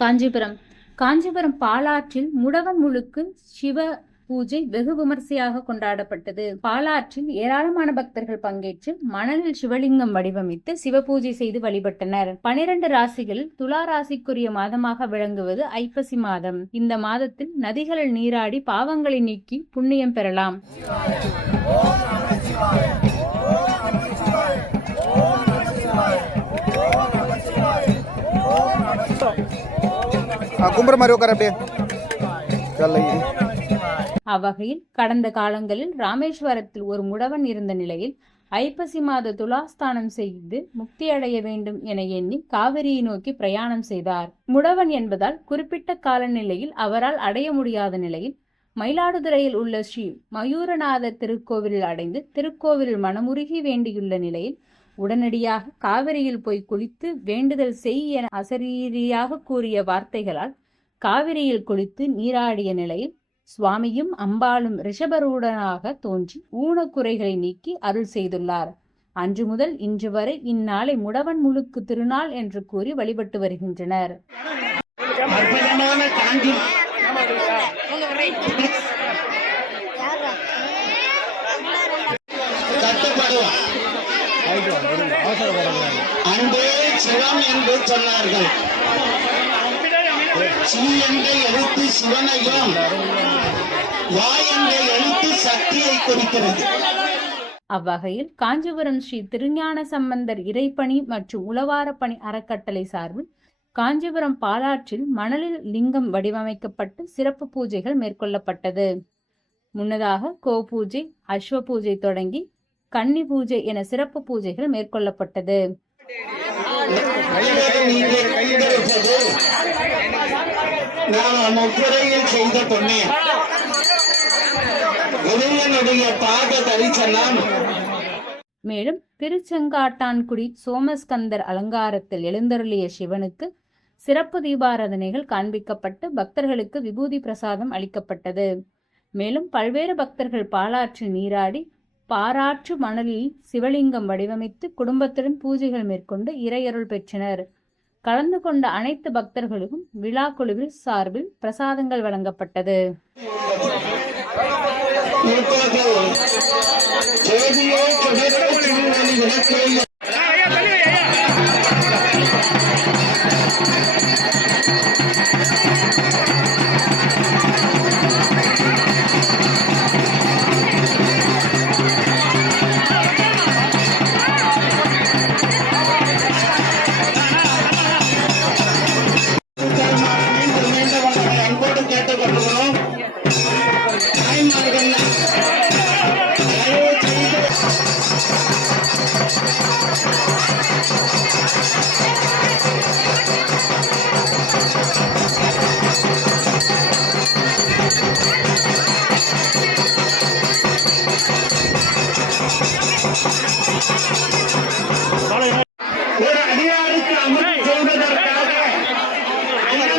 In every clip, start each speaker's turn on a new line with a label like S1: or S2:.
S1: காஞ்சிபுரம். காஞ்சிபுரம் பாலாற்றில் முடவன் முழுக்கு சிவ பூஜை வெகு விமர்சையாக கொண்டாடப்பட்டது. பாலாற்றில் ஏராளமான பக்தர்கள் பங்கேற்று மணலில் சிவலிங்கம் வடிவமைத்து சிவபூஜை செய்து வழிபட்டனர். பனிரெண்டு ராசிகள் துலா ராசிக்குரிய மாதமாக விளங்குவது ஐப்பசி மாதம். இந்த மாதத்தில் நதிகளில் நீராடி பாவங்களை நீக்கி புண்ணியம் பெறலாம்.
S2: கும்புற மாதிரி உட்கார அப்படியே.
S1: அவ்வகையில் கடந்த காலங்களில் ராமேஸ்வரத்தில் ஒரு முடவன் இருந்த நிலையில் ஐப்பசி மாத துலாஸ்தானம் செய்து முக்தி அடைய வேண்டும் என எண்ணி காவிரியை நோக்கி பிரயாணம் செய்தார். முடவன் என்பதால் குறிப்பிட்ட காலநிலையில் அவரால் அடைய முடியாத நிலையில் மயிலாடுதுறையில் உள்ள ஸ்ரீ மயூரநாதர் திருக்கோவிலில் அடைந்து திருக்கோவிலில் மனமுருகி வேண்டியுள்ள நிலையில் உடனடியாக காவிரியில் போய் குளித்து வேண்டுதல் செய் என அசரீரியாக கூறிய வார்த்தைகளால் காவிரியில் குளித்து நீராடிய நிலையில் சுவாமியும் அம்பாளும் ரிஷபருடனாக தோன்றி ஊனக்குறைகளை நீக்கி அருள் செய்துள்ளார். அன்று முதல் இன்று வரை இந்நாளை முடவன் முழுக்கு திருநாள் என்று கூறி வழிபட்டு வருகின்றனர்.
S3: கட்டுப்படுவார் அன்பே சிவம் என்று சொன்னார்கள். சி என்ற எழுத்து சிவனையும் வா என்ற எழுத்து சக்தியை குறிக்கிறது.
S1: அவ்வகையில் காஞ்சிபுரம் ஸ்ரீ திருஞான சம்பந்தர் இறைப்பணி மற்றும் உளவாரப்பணி அறக்கட்டளை சார்பில் காஞ்சிபுரம் பாலாற்றில் மணலில் லிங்கம் வடிவமைக்கப்பட்டு சிறப்பு பூஜைகள் மேற்கொள்ளப்பட்டது. முன்னதாக கோ பூஜை அஸ்வ பூஜை தொடங்கி கன்னி பூஜை என சிறப்பு பூஜைகள் மேற்கொள்ளப்பட்டது. மேலும் திருச்செங்காட்டான்குடி சோமஸ்கந்தர் அலங்காரத்தில் எழுந்தருளிய சிவனுக்கு சிறப்பு தீபாராதனைகள் காண்பிக்கப்பட்டு பக்தர்களுக்கு விபூதி பிரசாதம் அளிக்கப்பட்டது. மேலும் பல்வேறு பக்தர்கள் பாலாற்றில் நீராடி பாராற்று மணலில் சிவலிங்கம் வடிவமைத்து குடும்பத்துடன் பூஜைகள் மேற்கொண்டு இறையருள் பெற்றனர். கலந்து கொண்ட அனைத்து பக்தர்களுக்கும் விழா குழுவில் சார்பில் பிரசாதங்கள் வழங்கப்பட்டது.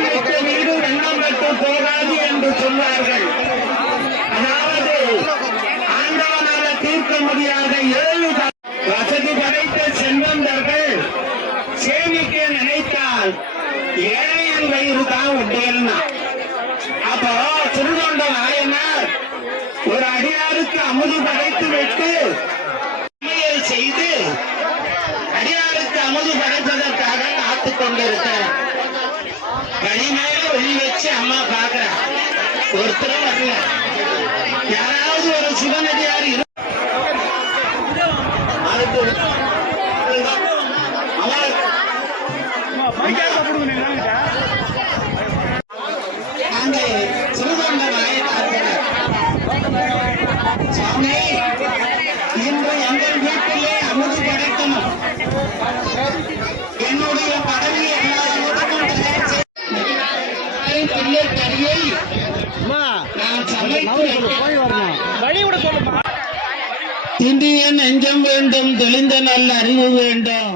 S3: வைத்த வீடு வெள்ளம் கட்டு போகாது என்று சொன்னார்கள். அதாவது ஆண்டவனால தீர்க்க முடியாத ஏழு வசதி படைத்த செல்வந்தர்கள் சேமிக்க நினைத்தால் ஏழையின் வயிறு தான் உண்டேன்னா அப்போ திருவண்ட நாயனார் ஒரு அடியாருக்கு அமுது படைத்து விட்டு செய்து அடியாருக்கு அமுது படைப்பதற்காக காத்துக் கொண்டிருக்கிறார். வழி மேல ஒளி வச்சு அம்மா பாக்குறா ஒருத்தரும் வரல. யாராவது ஒரு சிவனை இந்தியன் நெஞ்சம் வேண்டும் தெளிந்த நல்ல அறிவு வேண்டும்.